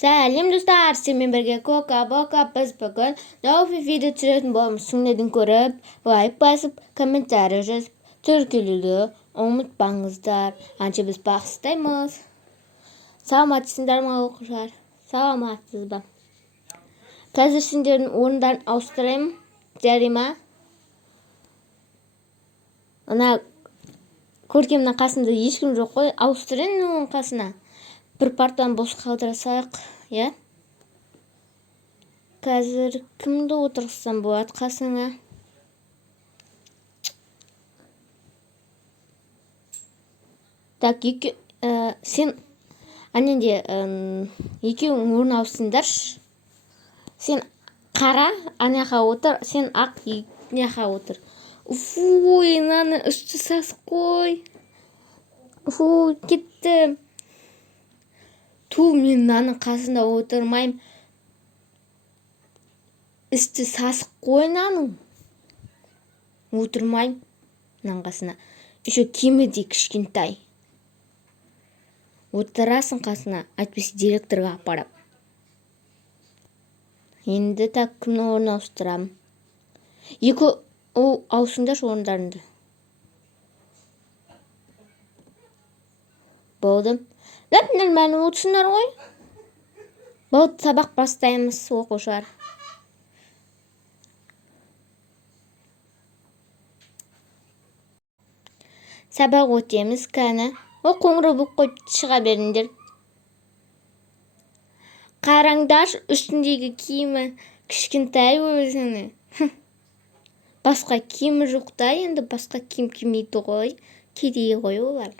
Сәлем достар, сенімен бірге Кока-Бока. Біз бүгін новый видео түсіретін боламыз. Сүңнеден көріп, лайк басып, комментарий жазып, тіркелуді ұмытпаңыздар. Анша біз бастаймыз. Саламатсыздар ма оқушылар? Саламатсыз ба? Қазір сендердің орындарын ауыстырайын. Жарай ма? Ана көркемнің қасында ешкім жоқ қой. Ауыстырайын оның қасына. Bir partаны бос қалдырсақ, я? Қазір кімді отырғызсам болады қасыңа? Так, сен аненде екеуің орын ауыстыңдаршы. Сен қара аняқа отыр, сен ақ няқа отыр. Фуй, мынаның үсті сасық қой. Фуй, кетті. Мен мынаның қасында отырмайым. Үсті сасық қой мынаның. Отырмайым мынаның қасына. Еще киімі де кішкентай. Отырасың қасына, әйтпесе директорға апарам. Енді так кімнің орнын ауыстырам. Екі ауысыңдаршы орындарыңды. Болды. Нормально отырсыңдар ғой. Болды, сабақ бастаймыз, оқушылар. Сабақ өтеміз, кәні. Қоңырау болып қойып шыға беріңдер. Қараңдар, үстіндегі киімі кішкентай өзіні. Басқа киімі жоқ та, енді басқа киім кимейді ғой. Кедей ғой олар.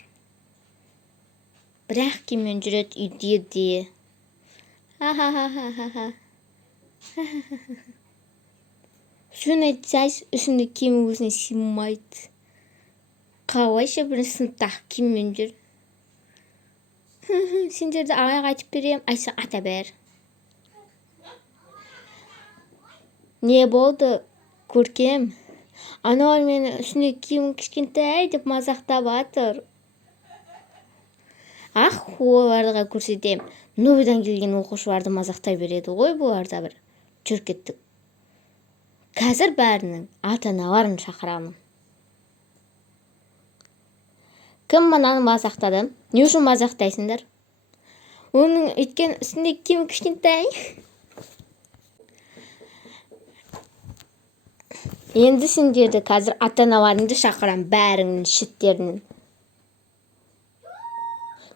Бірақ киіммен жүреді үйде де. Шын айтсайшы, үстінде киімі өзіне сыймайды. Қалайша бір сыныптағы киіммен жүр. Сендерді ағайға айтып берем, Айса ата бер. Не болды, көркем? Анау мені үстінде киімі кішкентай деп мазақтап атыр. Оларға көрсетем. Новыйдан келген оқушыларды мазақтай береді ғой, бұларда бір жүркеттік. Қазір бәрінің ата-аналарын шақырамын. Кім мынаны мазақтады? Не үшін мазақтайсыңдар? Оның өткен үстінде киім кішкентай. Енді сендерді қазір ата-аналарыңды шақырам, бәріңнің шеттерінің.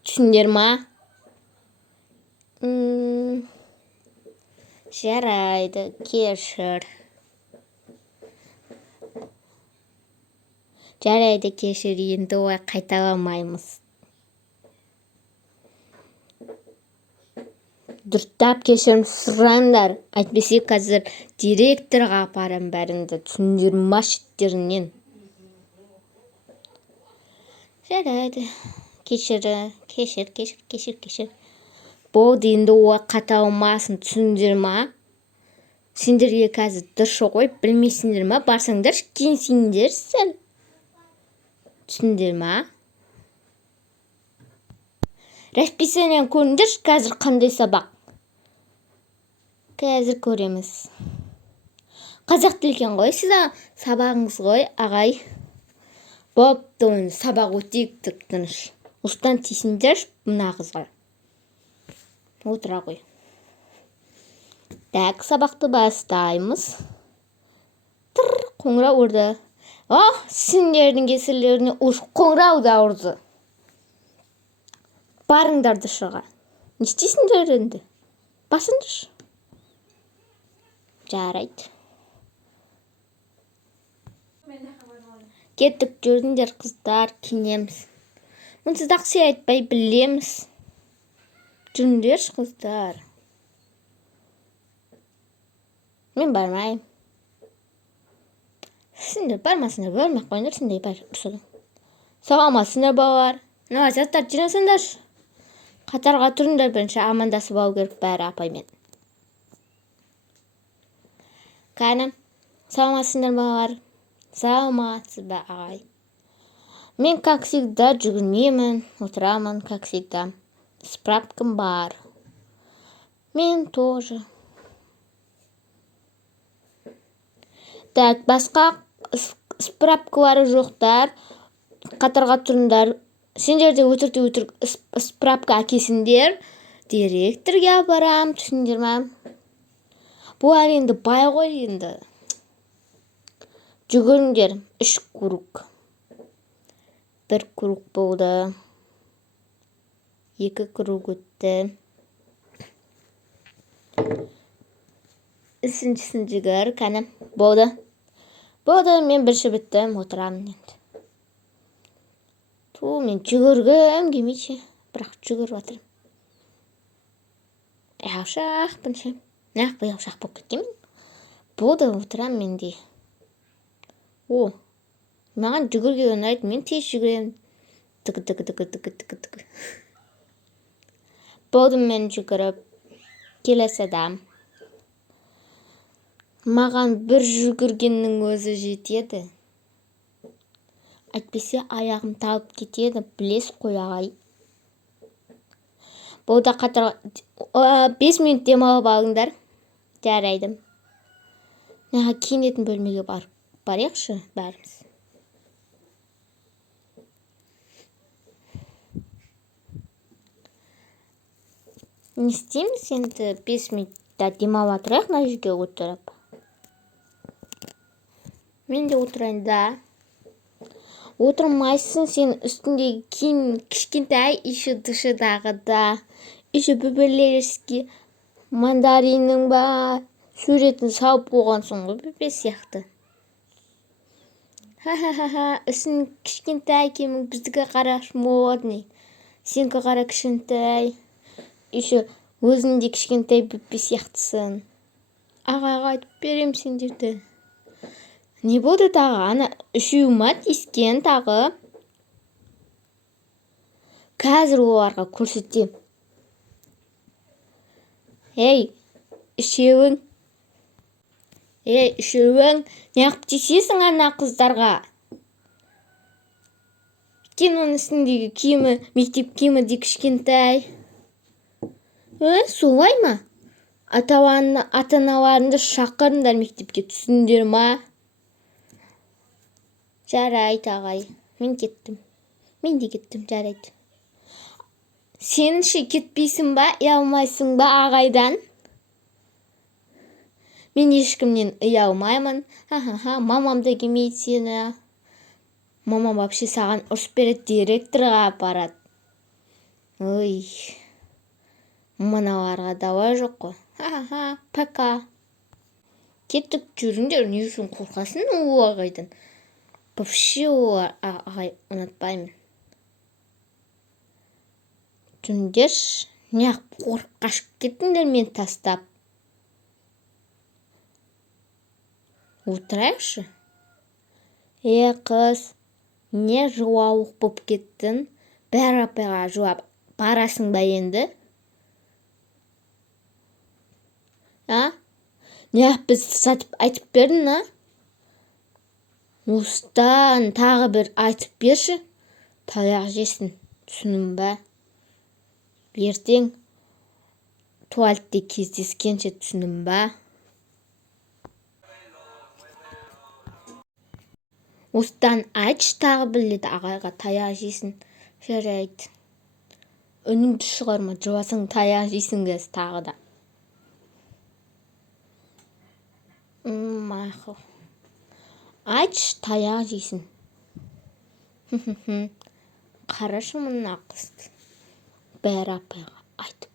Түсіндер ма? Жарайды, кешір. Жарайды, кешір, енді олай қайталамаймыз. Дұрыстап кешірім сұраңдар. Әйтпесе қазір директорға апарам бәріңді. Түсіндер ма шеттерінен? Жарайды. Кешір. Болды, енді оға қаталмасын, түсіндер ма? Сендерге қазір дұршы ғой, білмейсіңдер ма? Барсаңдар, киінсеңдер сәл. Түсіндер ма? Расписаниені көріңдер, қазір қандай сабақ? Қазір көреміз. Қазақ тілген ғой, сіз сабағыңыз ғой, ағай. Бопты, сабақ өтейік тыныш. Ұстан тесіңдер мына қызға. Отыра ғой. Так, сабақты бастаймыз. Қоңырау ұрды. Сендердің кесірлеріне қоңырау да ұрды. Барыңдарды шыға. Не істейсіңдер енді? Басыңдар. Жарайды. Кеттік, жүрдіңдер қыздар, киінеміз. Мұнсыздақ сей айтпай білеміз. Жүрдіңдер қыздар. Мен бармайым. Сендер бармасыңдар, бармақ қойыңдар, сендер барсың. Саламатсыңдар балалар. Жастар, жинасыңдар. Қатарға тұрыңдар, бірінші амандасып алу керек бәрі апаймен. Кәнім, саламатсыңдар балалар. Саламатсыз ба ағай? Мен, как всегда, жүгірмеймін, отырамын, как всегда. Справкам бар. Мен тоже. Так, басқа справкалары жоқтар. Қатарға тұрыңдар. Сендер де өтірік справка әкесіңдер. Директорге апарам, түсіндер ма? Бұл енді бай ғой енді. Жүгіріңдер, 3 круг. 1 круг болды. 2 круг өтті. 3-сін жүгір, кәні. Болды. Мен бірінші біттім, отырамын енді. Мен жүгіргім келмейді, бірақ жүгіріп жатырмын. Яушақпын ше. Нақ яушақ болып кеткенмін. Болды, отырамын мен де. Маған жүгірге ұнайды, мен тез жүгіремін. Тік. Болды мен жүгіріп. Келесі адам. Маған бір жүгіргеннің өзі жетеді. Әйтпесе аяғым талып кетеді, білес қой ағай. Болды қатарға 5 минут демалып алыңдар. Жарайды. Киінетін бөлмеге барайықшы бәріміз. Не істейміз енді 5 минутта демалып отырайық, мына жерге отырып. Мен де отырайын, да. Отырмайсың, сен үстіндегі киім кішкентай, еще душыдағы да. Еще бөбелерский мандариннің ба суретін салып қойғансың ғой, бөбе сияқты. Ха-ха-ха, үстің кішкентай киімің біздікі қара модный. Сенікі қара кішкентай. Еще өзіңде кішкентай бөбе сияқтысың. Ағайға айтып берем сендерді. Не болды тағы? Ана үшеу ма тескен тағы? Қазір оларға көрсетем. Ей, үшеуің. Неғып тесесің ана қыздарға? Кен оның үстіндегі киімі, мектеп киімі де кішкентай. Солай ма? Ата-аналарыңды шақырыңдар мектепке, түсіндер ма? Жарайды ағай, мен де кеттім, жарайды. Сен ше кетпейсің ба, ұялмайсың ба ағайдан? Мен ешкімнен ұялмаймын. Мамам да келмейді сені. Мамам вообще саған ұрыс береді, директорға апарады. Ой, мыналарға дауа жоқ қой. Пока. Кеттік, жүріңдер, не үшін қорқасың ол ағайдан? Вообще ағай ұнатпаймын. Түндер, неғып қорқып қашып кеттіңдер мен тастап. Отырайықшы. Қыз, не жуауық боп кеттің? Бәрі апайға жуап барасың ба енді? Неғып біз сатып айтып бердің, Осыдан тағы бір айтып берші, таяқ жесін, түсінің ба? Ертең туалетте кездескенше, түсінің ба? Осыдан айтшы тағы біледі ағайға таяқ жесін, жарайды. Үніңді шығарма, жуасың таяқ жесін кез тағы да. Мақұл. Айтшы таяқ жейсін. Қарашы мұны қызды. Бәрі апайға айтып.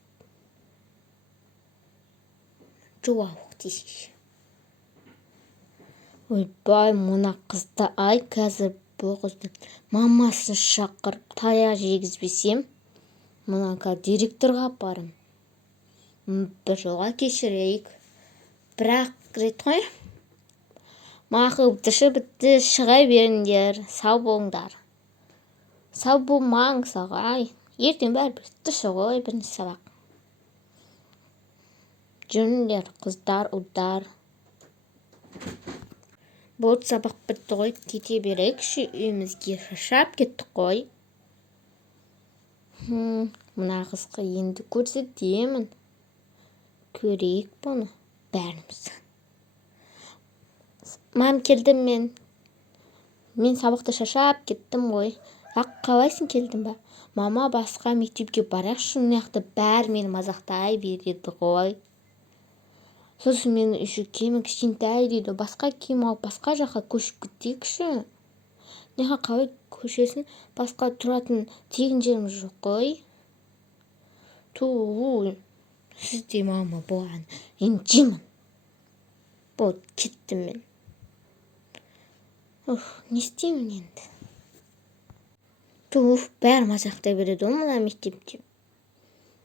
Жуауық десейші. Ойбай, мұна қызды қазір бұл қыздың мамасын шақырып таяқ жегізбесем, мұнаға директорға апарым. Бір жолға кешірейік. Бірақ рет қой. Мақұл, бітті, шығай беріңдер, сау болыңдар. Сау болмаңыз ағай. Ертең бәрі бітті ғой, бірінші сабақ. Жүріңдер, қыздар, ұлдар. Болды, сабақ бітті ғой, кете берейікші, үйімізге шаршап кеттік қой. Мына қызға енді көрсетемін. көрейік бұны бәріміз. Мам, келдім мен. Мен сабақта шаршап кеттім ғой. Қалайсың, келдің ба? Мама, басқа мектепке барайықшы, мынақты бәрі мені мазақтай береді ғой. Сосын мен еще киімім кішкентай дейді. Басқа киім алып, басқа жаққа көшіп кетейікші. Неға қалай көшесін? Басқа тұратын тегін жеріміз жоқ қой. Сізде мама болған. Ренжимін. Болды, кеттім мен. Не істеймін енді? Бәрі мазақтай береді ғой мына мектепте.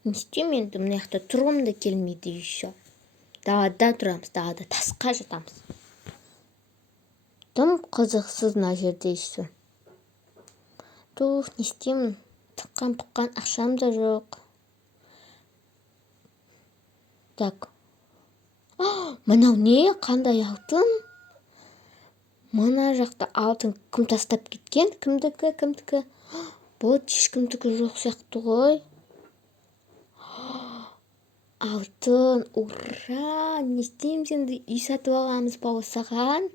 Не істеймін енді? Мына жақта тұрғым да келмейді еще. Далада тұрамыз, далада тасқа жатамыз. Тым қызықсыз мына жерде еще. Не істеймін? Тыққан ақшам да жоқ. Так. Мынау не? Қандай алтын? Мына жақта алтын кім тастап кеткен? Кімдікі? Бұл ешкімдікі жоқ сияқты ғой. Алтын, ура! Не істейміз енді? Үй сатып аламыз ба осыған?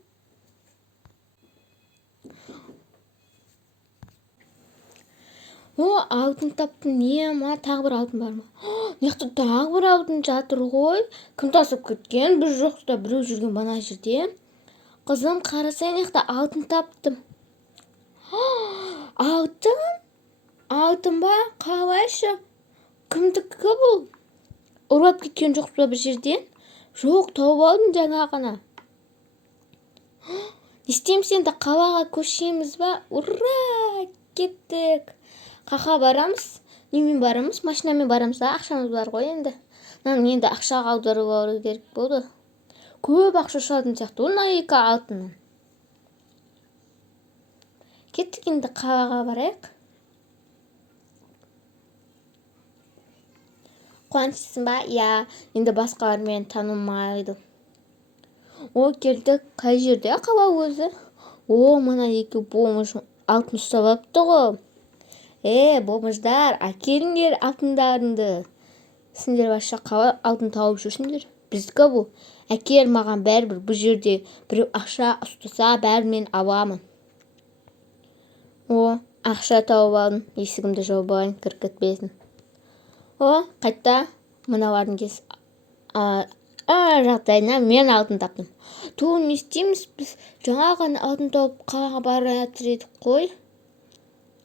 Алтын таптым. Не ма? Тағы бір алтын бар ма? Неқті тағы бір алтын жатыр ғой. Кім тасып кеткен? Біз жоқта біреу жүрген бана жерде. Қызым, қарасай, неқті алтын таптым. Алтын? Алтын ба? Қалайшы? Кімдікі бұл? Ұрып кеткен жоқ па бір жерден? Жоқ, тауып алдым жаңа ғана. Не істейміз енді? Қалаға көшеміз ба? Ура! Кеттік. Қақа барамыз? Немен барамыз? Машинамен барамыз да? Ақшамыз бар ғой енді. Енді ақшаға аударып алу керек болды. Көп ақша шығатын сияқты. Оны 2 алтыннан. Кеттік енді, қалаға барайық. Қуанышсың ба? Я, енді басқалар мені танымайды. Келдік. Қай жерде қала өзі? Мына 2 бомж алтын ұстап алыпты ғой. Бомждар, әкеліңдер алтындарыңды. Сендер баша қалай алтын тауып жүрсіңдер? Біздікі бұл. Әкел, маған бәрібір бұл жерде біреу ақша ұстаса, бәрін мен аламын. Ақша тауып алдым. Есігімді жауып алайын, кіріп кетпесін. Қайта мыналардың кес жағдайына мен алтын таптым. Не істейміз? Біз жаңа ғана алтын тауып қалаға бара жатыр едік қой.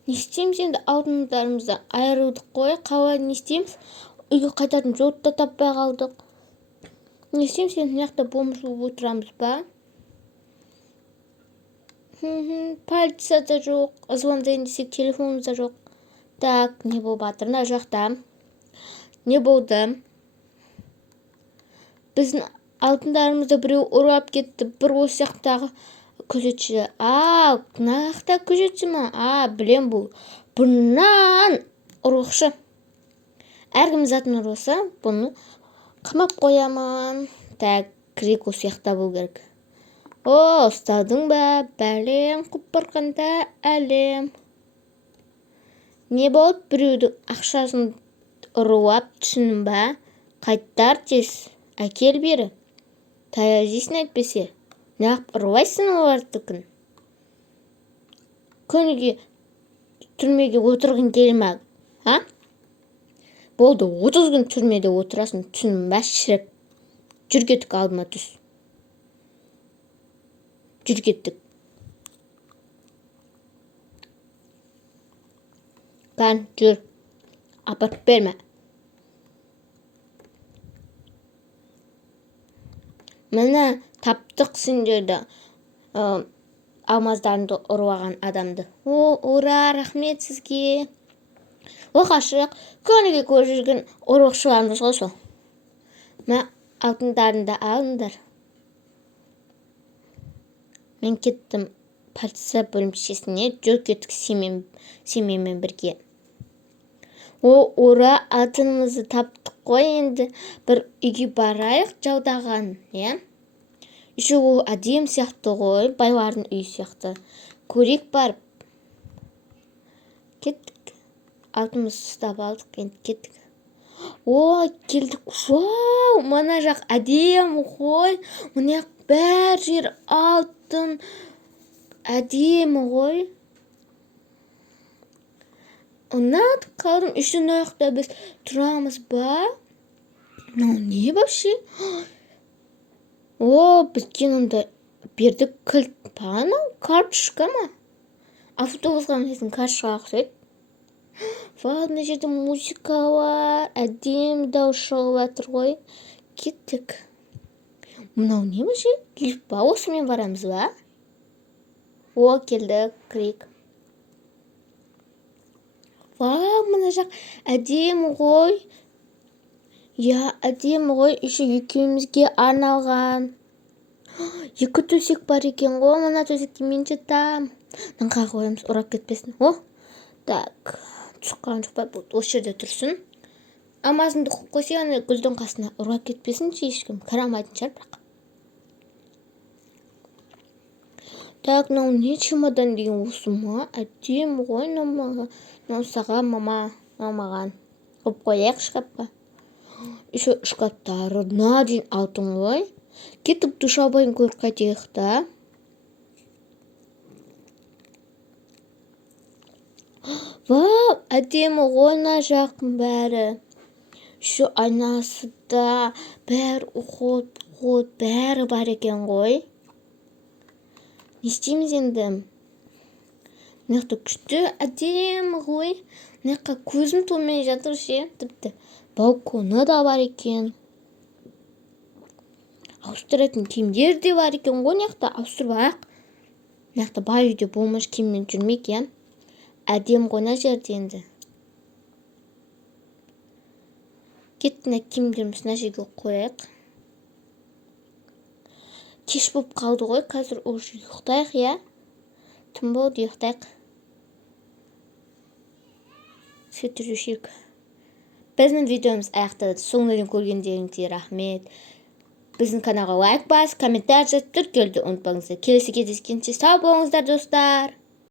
Не істейміз енді? Алтындарымызды айырылдық қой. Қалай не істейміз? Үйге қайтатын жолды таппай қалдық. Не істейміз енді? Мынақты бомж болып отырамыз ба? Полиция да жоқ. Звондайын десек, телефонымыз да жоқ. Так, не болып жатыр мына жақта? Не болды? Біздің алтындарымызды біреу ұрып кетті. Бір осы жақтағы күзетші. Нақта күзетші ма? Білем бұл. Бұнан ұрықшы. Әркім затын ұрысы, бұны қамап қоямын. Так, крик осы жақта бұл керек. Ұстадың ба? Бәлем, құппырқында әлем. Не болды? Біреудің ақшасын ұрып, түсінің ба? Қайттар тез. Әкел бері. Таязесін әйтпесе. Неғып ұрвайсың олардыкін? Күніге түрмеге отырғын келмәк. Болды, 30 күн түрмеде отырасын, түсінің бәс шіріп. Жүр кеттік, алдыма түс. Жүр кеттік. Кән, жүр. Апарып берме. Міне таптық сендерді, алмаздарыңды ұрваған адамды. Ура, рахмет сізге. Қашық, көніге көріп жүрген ұрықшыларымыз ғой сол. Алтындарыңды алыңдар. Мен кеттім полиция бөлімшесіне, жүр кеттік семеймен бірге. Ура, алтынымызды таптық қой, енді бір үйге барайық жаудаған, Еще ол әдем сияқты ғой, байлардың үй сияқты. Көрек барып. Кеттік. Алтынымызды ұстап алдық, енді кеттік. О, келдік. Вау, мына жақ әдемі ғой. Мына жақ бәр жер алтын. Әдемі ғой. Ұнатып қалдым. Үшін аяқта біз тұрамыз ба? Не вообще? О, бізге онда берді кілт па? Анау карточка ма? Автобусқа мінесің карточкаға ұқсайды. Вау, мына жерде музыка бар. Әдемі дауыс шығып жатыр ғой. Кеттік. Мынау не вообще? Лифт па? Осымен барамыз ба? О, келдік, кірейік. Вау, мына жақ әдемі ғой. Я, әдемі ғой. Еще екеумізге арналған. Екі төсек бар екен ғой. Мына төсекке мен жатам. Мынанға қоямыз, ұрап кетпесін. О, так. Шыққан шықпай болды. Осы жерде тұрсын. Амазымды қойса, ана гүлдің қасына ұрап кетпесін, ешкім қарамайтын шығар бірақ. Так, мынау не чемодан деген осы ма? Әдемі ғой, мынау саған мама, маған. Қойып қояйық шкафқа. Еще шкафтары дейін алтын ғой. Кетіп душабайын көріп қайтайық та. Вау, әдемі ғой мына жақтың бәрі. Şu айнасы да бәрі ұқот, бәрі бар екен ғой. Не істейміз енді? Мына жақта күшті әдемі ғой. Мына жаққа көзім толмай жатыр ше. Тіпті балконы да бар екен. Ауыстыратын киімдер де бар екен ғой. Мына жақта ауыстырбақ. Мына жақта бар үйде болмаш киіммен жүрмек, иә. Әдем ғой мына жерде енді. Кеттің киімдеріміз мына жерге қояйық. Кеш болып қалды ғой, қазір уже ұйықтайық, иә. Түн болды, ұйықтайық. Сөйтіп жүршек. Біздің видеомыз аяқталды. Соңына дейін көргендеріңізге рахмет. Біздің каналға лайк бас, комментарий жазып тіркелуді ұмытпаңыздар. Келесі кездескенше сау болыңыздар, достар.